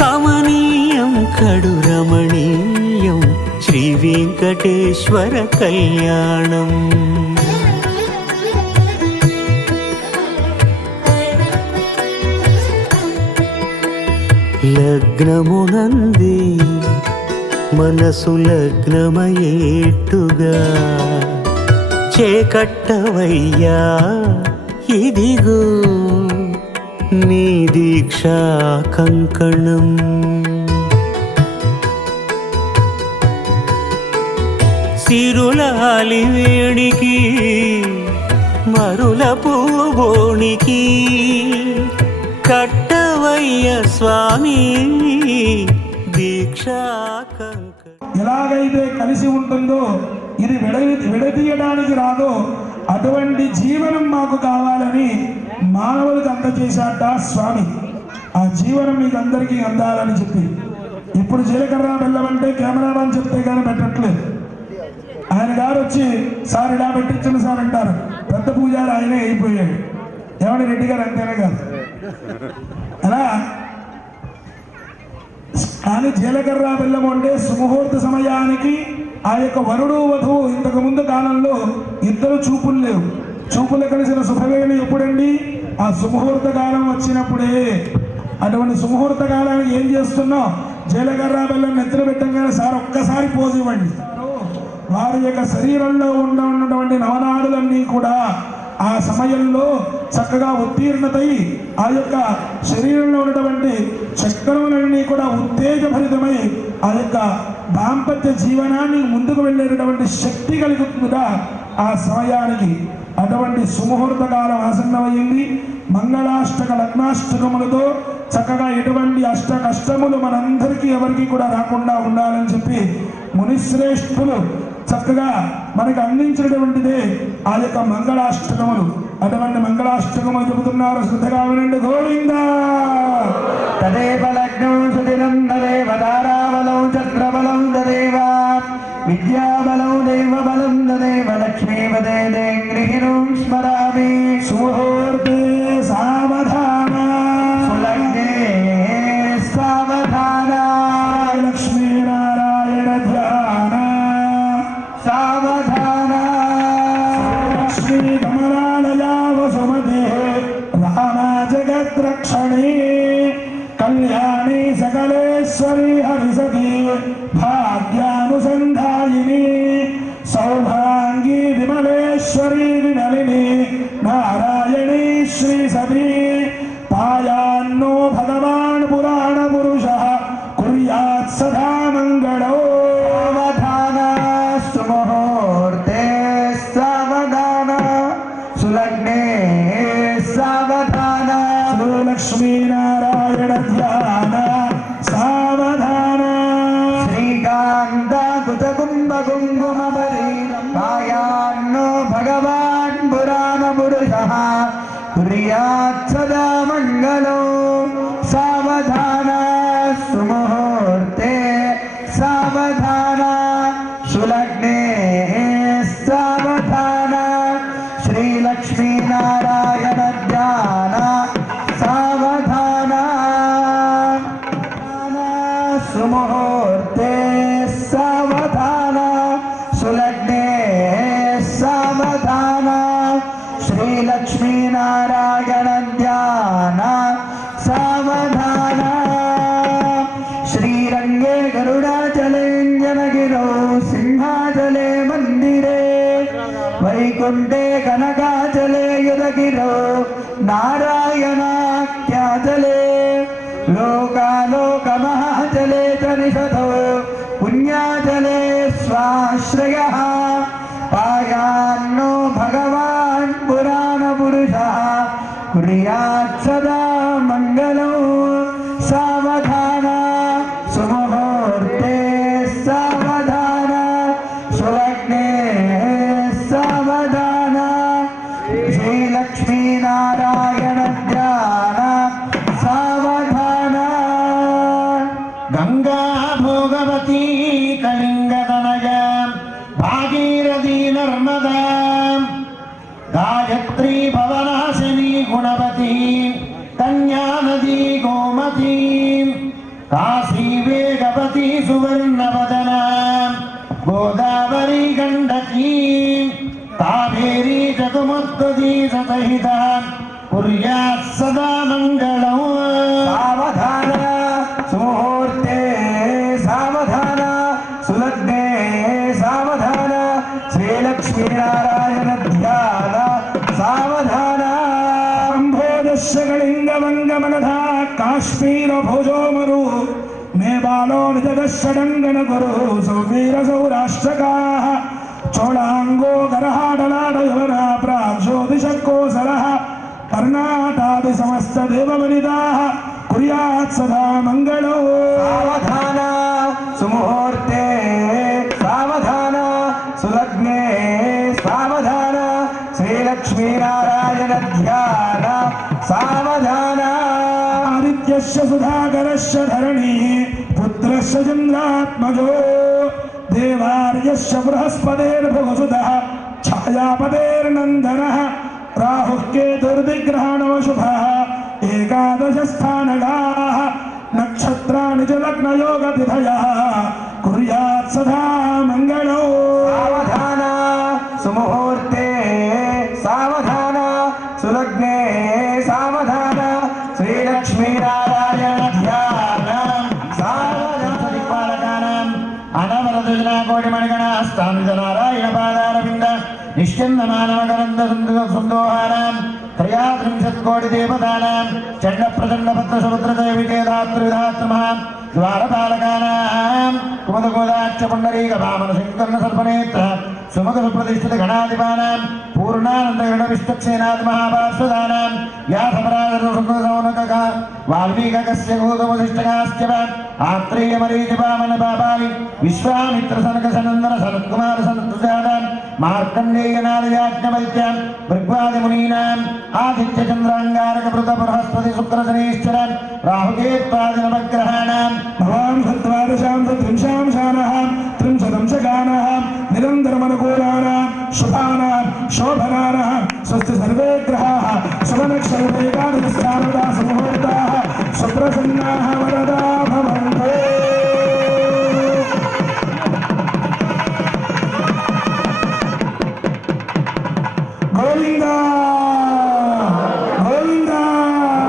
కమనీయం కడు రమణీయం శ్రీ వెంకటేశ్వర కళ్యాణం లగ్నమునంది మనసు లగ్నమయేట్టుగా చేకట్టవయ్యా ఇదిగో నీ దీక్షా కంకణం సిరులాలి వేణికి మరుల పూబోనికి కట్టవయ్య స్వామి దీక్షా కంకణం ఎలాగైతే కలిసి ఉంటుందో ఇది విడదీయడానికి రాదో అటువంటి జీవనం మాకు కావాలని మానవులకు అందజేశాట స్వామి. ఆ జీవనం మీకు అందరికీ అందాలని చెప్పి ఇప్పుడు జీలకర్ర బెల్లం అంటే కెమెరామాన్ చెప్తే కానీ పెట్టట్లేదు. ఆయన గారు వచ్చి సార్ ఇలా పెట్టించండి సార్ అంటారు. పెద్ద పూజారి ఆయనే అయిపోయాడు. ఏమని రెడ్డి గారు అంతేనే కాదు అలా. కానీ జీలకర్ర బెల్లం అంటే సుముహూర్త సమయానికి ఆ యొక్క వరుడు వధువు ఇంతకు ముందు కాలంలో ఇద్దరు చూపులు లేవు. చూపులు కలిసిన శుభవేళ ఎప్పుడండి? ఆ సుముహూర్త కాలం వచ్చినప్పుడే. అటువంటి సుముహూర్త కాలానికి ఏం చేస్తున్నాం? జీలకర్ర బెల్లం నెత్తిన పెట్టంగానే సార్ ఒక్కసారి పోజు ఇవ్వండి. వారి యొక్క శరీరంలో ఉన్నటువంటి నవనాడులన్నీ కూడా ఆ సమయంలో చక్కగా ఉత్తీర్ణతై ఆ యొక్క శరీరంలో ఉన్నటువంటి చక్రములన్నీ కూడా ఉత్తేజభరితమై ఆ యొక్క దాంపత్య జీవనాన్ని ముందుకు వెళ్ళేటటువంటి శక్తి కలుగుతుందా ఆ సమయానికి. అటువంటి సుముహూర్త కాలం ఆసన్నమైంది. మంగళాష్టక లగ్నాష్టకములతో చక్కగా ఎటువంటి అష్ట కష్టములు మనందరికీ ఎవరికి కూడా రాకుండా ఉండాలని చెప్పి మునిశ్రేష్ఠులు చక్కగా మనకు అందించినటువంటిదే ఆ యొక్క మంగళాష్టకములు. అటువంటి మంగళాష్టకములు చెబుతున్నారు, శ్రద్ధగా వినండి. గోవిందా తదేవ లగ్నం సుదినం తదేవ తారాబలం చక్రబలం తదేవ విద్యాబలం దైవబలం తదేవ లక్ష్మీపదే గృహిణం స్మరామి. సుముహూర్తే సావధాన సులగ్నే సావధాన లక్ష్మీనారాయణ ధ్యాన సావధాన లక్ష్మీ కమలాలయా వసుమతే రామ జగద్రక్షణే కళ్యాణి సకలేశ్వరి హరిసతి భాగ్యానుసంధాయిని సౌభాంగీ విమలేశ్వరి వినలిని నారాయణీ శ్రీ సతీ పాయాన్నో భగవాన్ పురాణ పురుష కుర్యాత్ సదా మంగళో. సావధాన సుముహూర్తే సావధాన సులగ్నే సావధాన శ్రీలక్ష్మీనారాయణ ధ్యాన సావధాన శ్రీకాంత కుతకుంభ కుంకుమ పాయాన్నో భగవాన్ పురాణ పురుష కుర్యాత్ సదా మంగళో. సావధాన సుముహూర్తే సావధాన సులగ్నే సావధాన శ్రీలక్ష్మీనారాయణ ధ్యాన సావధాన సుముహూర్తే సావధాన సులగ్నే సావధాన శ్రీలక్ష్మీనారాయణ ధ్యాన సావధాన శ్రీరంగే గరుడాచలేంజనగిరో సింహాచలే మందిరే వైకుంఠే కనకాచలే యుధగిరో నారాయణాఖ్యాచలే లోకాలోకమహాచలే చ నిషధో పుణ్యాచలే స్వాశ్రయః పాయాన్నో భగవాన్ పురాణ పురుష కుర్యాత్ సదా మంగళో. సావధాన సుముహూర్తే సావధాన సులగ్నే సావధాన శ్రీలక్ష్మీనారాయణ ధ్యాన సావధాన. గంగా భోగవతీ కళింగతనయ భాగీరథీ నర్మదా గాయత్రీ భవనాశిని గుణవతి కన్యా నదీ గోమతి కాశీ వేగవతి సువర్ణవదన గోదావరి గండకీ కావేరీ జగముద్గీ సతహిత కుర్యాత్ సదా మంగళం. సావధాన సుముహూర్తే సావధాన సులగ్నే సావధాన శ్రీలక్ష్మీనారాయణ ధ్యాన సావధాన. కళింగవంగమనధా కాశ్మీర భోజోమరు మేబాలో నిజగషడంగన గురు సౌవీర సౌరాష్ట్రకా చోళాంగో గరహాడలాడయవన ప్రాజ్యోతిషకోసర కర్ణాటాది సమస్త దేవవనిదా కుర్యాత్ సదా మంగళో. సావధాన సుముహూర్తే సావధాన సులగ్నే సావధాన శ్రీలక్ష్మీనారాయణ ధ్యాన సావధాన. ఆదిత్యస్య సుధాకరస్య ధరణి పుత్రస్య చంద్రాత్మజో దేవార్యస్య బృహస్పతిర్భువసుతః ఛాయాపతిర్నందనః రాహుః కేతుర్విగ్రహాణమశుభः ఏకాదశస్థానగాः నక్షత్రాణి చ లగ్నయోగతిథయः కుర్యాత్ సదా మంగళో. సావధాన సుముహూర్తే సావధాన సులగ్నే సావధాన శ్రీలక్ష్మీనారాయణ ధ్యాన సావధాన. దిక్పాలకానాం అనవరదజనాకోటిమణిగణాస్తామిజనారాయణ పాదారవింద నిశ్చందమానవకరంద సుందోహానాం త్రయాత్రింశత్కోటి దేవతానాం చండ ప్రచండ భద్ర సముద్రదేవికేదాత్రివిధాత్రమాం ద్వారపాలకానాం కుమదగోదాక్ష పుండరీక వామన శంకర్ణ సర్పనేత్ర సుమధ సుప్రతిష్ఠిత గణాధిపానాం పూర్ణానంద గణ విష్టక్షేనాది మహాపార్శ్వదానాం యా సమరాజ సౌనక వాల్మీకస్య గౌతమశిష్టకాశ్చ ఆత్రేయ మరీచి వామన బాబాలి విశ్వామిత్ర సనక సనందన సనత్కుమార సనత్సుజాతాన్ మార్కండేయ నారయాజ్ఞవల్క్యాన్ భృగ్వాది మునీనాం ఆదిత్య చంద్రాంగారక భృత బృహస్పతి శుక్ర శనీశ్వరాన్ రాహుకేత్వాది నవగ్రహాణాం భవామి సత్వాదశాం సత్రింశాం శానహాం త్రింశతం శకానాం నిరంతరమనుకూలానాం శుభానాం శోభనానాం స్వస్తి సర్వే గ్రహాః శుభనక్షత్రేకాదశస్థానదా సుముహూర్తాః సుప్రసన్నాః వరదా భవంతు. గోవిందా గోవిందా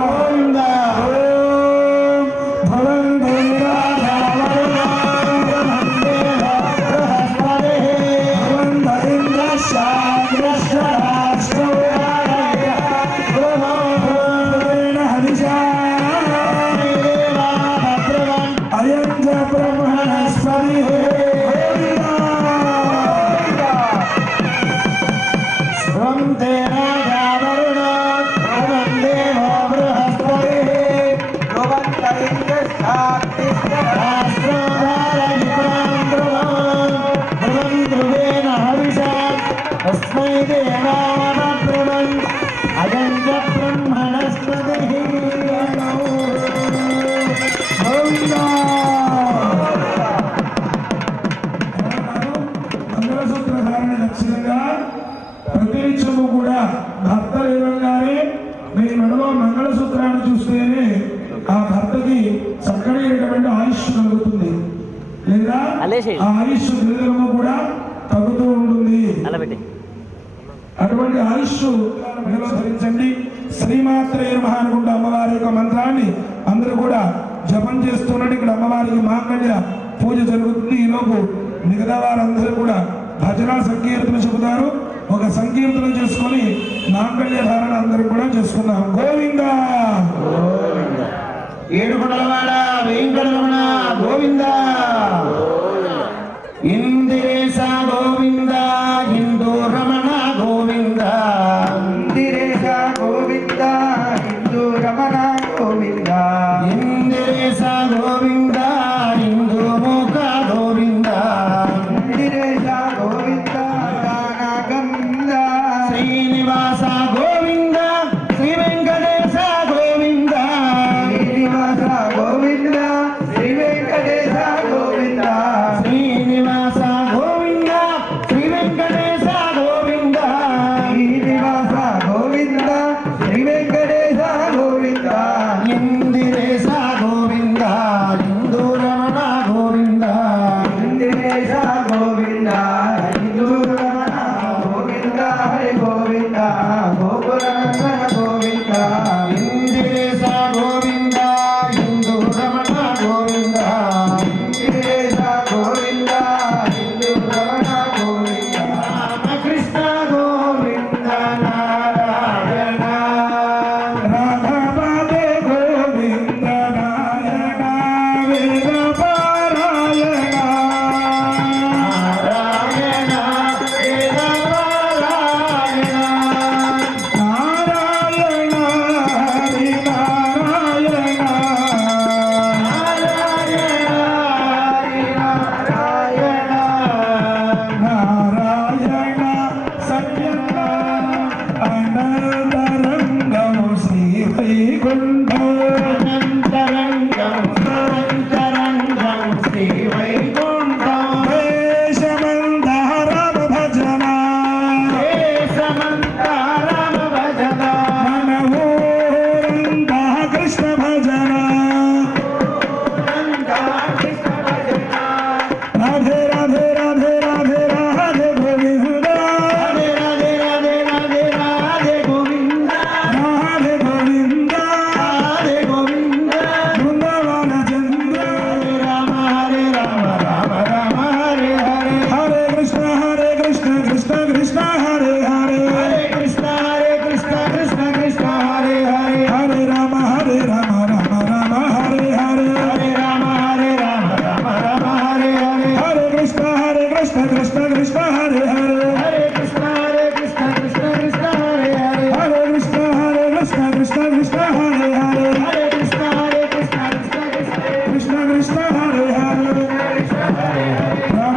గోవిందా. ఓం భవంతు మంగళసూత్రధారణ లక్ష్యంగా ప్రతినిత్యము కూడా భర్త లేవగానే మీ మెడలో మంగళసూత్రాన్ని చూస్తేనే ఆ భర్తకి చక్కడైనటువంటి ఆయుష్ కలుగుతుంది, లేదా ఆ ఆయుష్ దినదినము కూడా తగ్గుతూ ఉంటుంది. అటువంటి ఆయుష్ మీరు ధరించండి. శ్రీమాత్రే నమః అనుకుంటూ అమ్మవారి యొక్క మంత్రాన్ని అందరూ కూడా జపం చేస్తున్నట్టు ఇక్కడ అమ్మవారికి మాంగళ్య పూజ జరుగుతుంది. ఈలోపు మిగతా వారందరూ కూడా భజన సంకీర్తన చెబుతారు. ఒక సంకీర్తన చేసుకొని మాంగళ్య ధారణ అందరూ కూడా చేసుకుందాం. గోవిందా ఏడుకొండలవాడ వెంకటరమణ గోవిందా. ఇందిరేశ గోవింద హిందూ రమణ గోవింద. ఇందిరేశ గోవింద హిందూ రమణ గోవింద. ఇందిరేశ గోవింద హిందూ ముఖ గోవింద. ఇందిరేశ గోవింద గోవింద. శ్రీనివాస గోవింద శ్రీ వెంకటేశ గోవింద. శ్రీనివాస గోవింద శ్రీ వెంకటేశ గోవింద. శ్రీనివాస గోవింద శ్రీ వెంకటేశ గోవింద. శ్రీనివాస గోవింద శ్రీ వెంకటేశ గోవింద. ఇందిరేశ గోవింద హిందూ రమణ గోవింద. ఇందిరేశ గోవింద హిందూ రమణ గోవింద. హరి గోవింద గోపురంగన గోవింద. ఇందిరేశ గోవింద హిందూ రమణ గోవింద. ఇందిరేశ గోవింద హిందూ రమణ గోవింద. రామకృష్ణ గోవింద నారాయణ. రాఘవాదే గోవింద నారాయణ వేద పారాయణ. నారాయణ వేద పారాయణ. నారాయణ హరి నారాయణ. నారాయణ హరి నారాయణ. నారాయణ సత్యనారాయణ అనంతరంగం శ్రీ వైకుంఠ